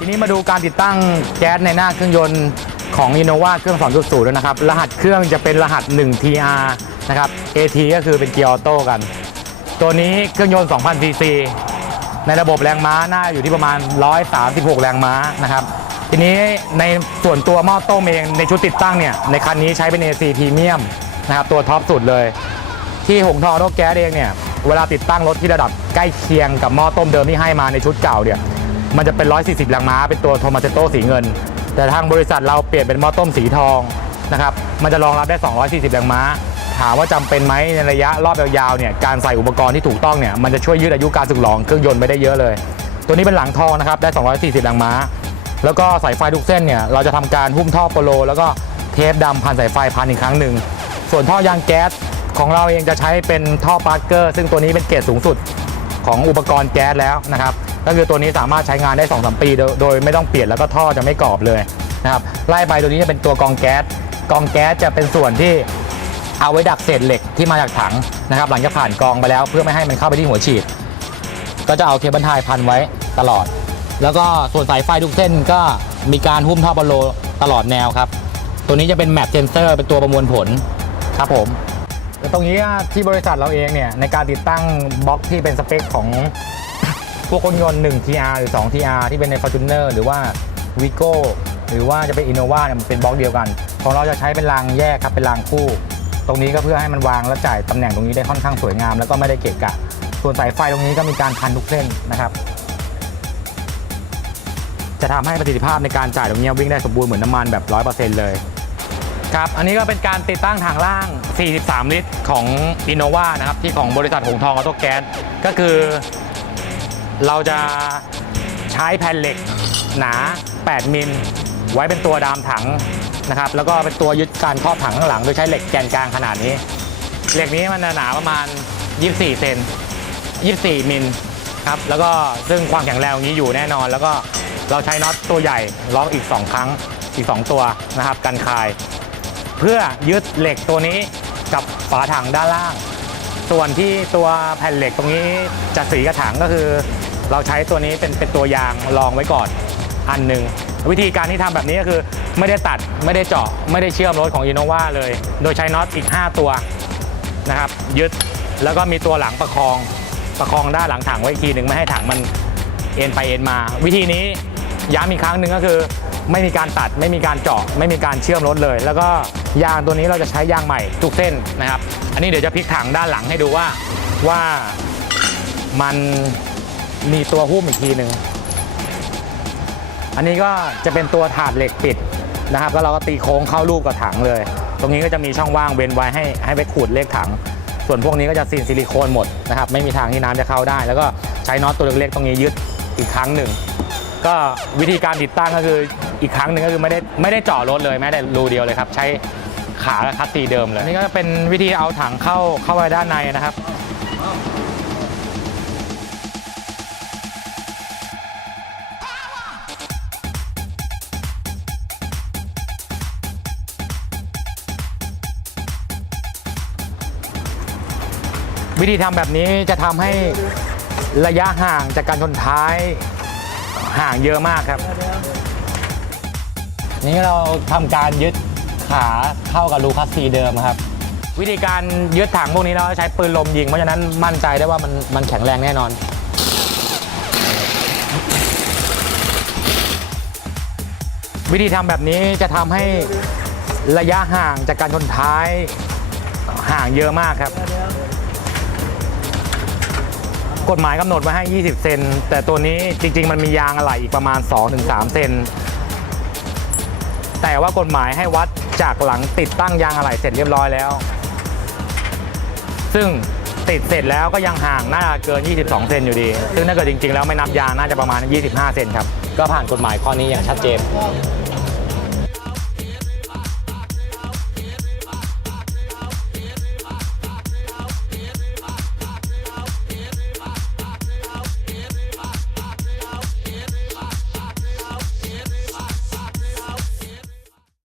ทีนี้มาดูการติดตั้งแก๊สในหน้าเครื่องยนต์ของ Innova เครื่อง 2.0 แล้วนะครับ รหัสเครื่องจะเป็นรหัส 1 TR นะครับ AT ก็คือเป็นเกียร์ออโต้กัน ตัวนี้เครื่องยนต์2,000 cc ในระบบแรงม้าหน่าอยู่ที่ประมาณ 136 แรงม้านะครับ ทีนี้ในส่วนตัวหม้อต้มเองในชุดติดตั้งเนี่ย ในคันนี้ใช้เป็น AC Premium นะครับ ตัวท็อปสุดเลย ที่หงทองโนกแก๊สเองเนี่ย เวลาติดตั้งรถที่ระดับใกล้เคียงกับหม้อต้มเดิมที่ให้มาในชุดเก่าเนี่ย มันจะเป็น 140แรงม้า เป็นตัวโทมาเซโตสีเงิน แต่ทางบริษัทเราเปลี่ยนเป็นหม้อต้มสีทองนะครับ มันจะรองรับได้ 240แรงม้า ถามว่าจำเป็นไหมในระยะรอบยาวๆเนี่ย การใส่อุปกรณ์ที่ถูกต้องเนี่ย มันจะช่วยยืดอายุการสึกหลอของเครื่องยนต์ไปได้เยอะเลย ตัวนี้เป็นหลังทองนะครับ ได้ 240แรงม้า แล้วก็สายไฟทุกเส้นเนี่ย เราจะทำการหุ้มท่อโปโล แล้วก็เทปดำพันสายไฟพันอีกครั้งหนึ่ง ส่วนท่อยางแก๊สของเราเองจะใช้เป็นท่อปาร์เกอร์ ซึ่งตัวนี้เป็นเกรดสูงสุดของอุปกรณ์แก๊สแล้วนะครับ ก็คือตัวนี้สามารถใช้งานได้2-3ปีโดยโดยไม่ต้องเปลี่ยนแล้วก็ท่อจะไม่กรอบเลยนะครับไล่ไปตัวนี้จะเป็นตัวกองแก๊สกองแก๊สจะเป็นส่วนที่เอาไว้ดักเศษเหล็กที่มาจากถังนะครับหลังจากผ่านกองไปแล้วเพื่อไม่ให้มันเข้าไปที่หัวฉีด ก็จะเอาเคเบิลไทยพันไว้ตลอด แล้วก็ส่วนสายไฟทุกเส้นก็มีการหุ้มท่อบอลโลตลอดแนวครับตัวนี้จะเป็นแมปเซนเซอร์เป็นตัวประมวลผลครับผมแล้วตรงนี้ที่บริษัทเราเองเนี่ยในการติดตั้งบล็อกที่เป็นสเปคของ พวกรถยนต์1 TR หรือ2 TR ที่เป็นใน Fortuner หรือว่า Vigo หรือว่าจะเป็น Innova เนี่ยมันเป็นบล็อกเดียวกัน ของเราจะใช้เป็นรางแยกครับเป็นรางคู่ ตรงนี้ก็เพื่อให้มันวางและจ่ายตำแหน่งตรงนี้ได้ค่อนข้างสวยงาม แล้วก็ไม่ได้เกะกะ ส่วนสายไฟตรงนี้ก็มีการพันทุกเส้นนะครับ จะทำให้ประสิทธิภาพในการจ่ายตรงนี้วิ่งได้สมบูรณ์เหมือนน้ำมันแบบ 100%เลยครับอันนี้ก็เป็นการติดตั้งถังล่าง 43 ลิตรของ Innova นะครับที่ของบริษัทหงทองออโต้แก๊สก็คือ เราจะใช้แผ่นเหล็กหนา 8 มิล ไว้เป็นตัวดามถังนะครับ แล้วก็เป็นตัวยึดการครอบถังข้างหลัง โดยใช้เหล็กแกนกลางขนาดนี้ เหล็กนี้มันหนาประมาณ 24 เซน 24 มิลครับ แล้วก็ซึ่งความแข็งแรงตรงนี้อยู่แน่นอน แล้วก็เราใช้น็อตตัวใหญ่ล็อกอีก 2 ครั้ง อีก 2 ตัวนะครับกันคาย เพื่อยึดเหล็กตัวนี้กับฝาถังด้านล่าง ส่วนที่ตัวแผ่นเหล็กตรงนี้จะสีกระถังก็คือ เราใช้ตัวนี้เป็นเป็นตัวยางรองไว้ก่อนอันหนึ่งวิธีการที่ทำแบบนี้ก็คือไม่ได้ตัดไม่ได้เจาะไม่ได้เชื่อมรถของ Innova เลย โดยใช้น็อตอีก 5 ตัวนะครับยึดแล้วก็มีตัวหลังประคองประคองด้านหลังถังไว้อีกทีหนึ่งไม่ให้ถังมันเอ็นไปเอ็นมา วิธีนี้ย้ำอีกครั้งหนึ่งก็คือ ไม่มีการตัดไม่มีการเจาะไม่มีการเชื่อมรถเลย แล้วก็ยางตัวนี้เราจะใช้ยางใหม่ทุกเส้นนะครับ อันนี้เดี๋ยวจะพลิกถังด้านหลังให้ดูว่าว่ามัน มีตัวหุ้มอีกทีหนึ่งอันนี้ก็จะเป็นตัวถาดเหล็กปิดนะครับ แล้วเราก็ตีโค้งเข้ารูปกับถังเลย ตรงนี้ก็จะมีช่องว่างเว้นไว้ให้ให้ไปขูดเลขถัง ส่วนพวกนี้ก็จะซีนซิลิโคนหมดนะครับ ไม่มีทางที่น้ำจะเข้าได้ แล้วก็ใช้น็อตตัวเล็กๆตรงนี้ยึดอีกครั้งหนึ่ง ก็วิธีการติดตั้งก็คืออีกครั้งหนึ่งก็คือไม่ได้ไม่ได้เจาะรถเลยแม้แต่รูเดียวเลยครับ ใช้ขาและคัสซีเดิมเลยนนี่ก็เป็นวิธีเอาถังเข้าเข้าไปด้านในนะครับ วิธีทำแบบนี้จะทำให้ระยะห่างจากการชนท้ายห่างเยอะมากครับ นี่เราทำการยึดขาเข้ากับรูคัสซีเดิมครับ วิธีการยึดถังพวกนี้เราใช้ปืนลมยิง เพราะฉะนั้นมั่นใจได้ว่ามันมันแข็งแรงแน่นอนวิธีทำแบบนี้จะทำให้ระยะห่างจากการชนท้ายห่างเยอะมากครับ กฎหมายกำหนดไว้ให้ 20 เซน แต่ตัวนี้จริง ๆ มันมียางอะไหล่อีกประมาณ 2-3 เซน แต่ว่ากฎหมายให้วัดจากหลังติดตั้งยางอะไหล่เสร็จเรียบร้อยแล้ว ซึ่งติดเสร็จแล้วก็ยังห่างน่าจะเกิน 22 เซนอยู่ดี ซึ่งถ้าเกิดจริง ๆ แล้วไม่นับยางน่าจะประมาณ 25 เซนครับ ก็ผ่านกฎหมายข้อนี้อย่างชัดเจน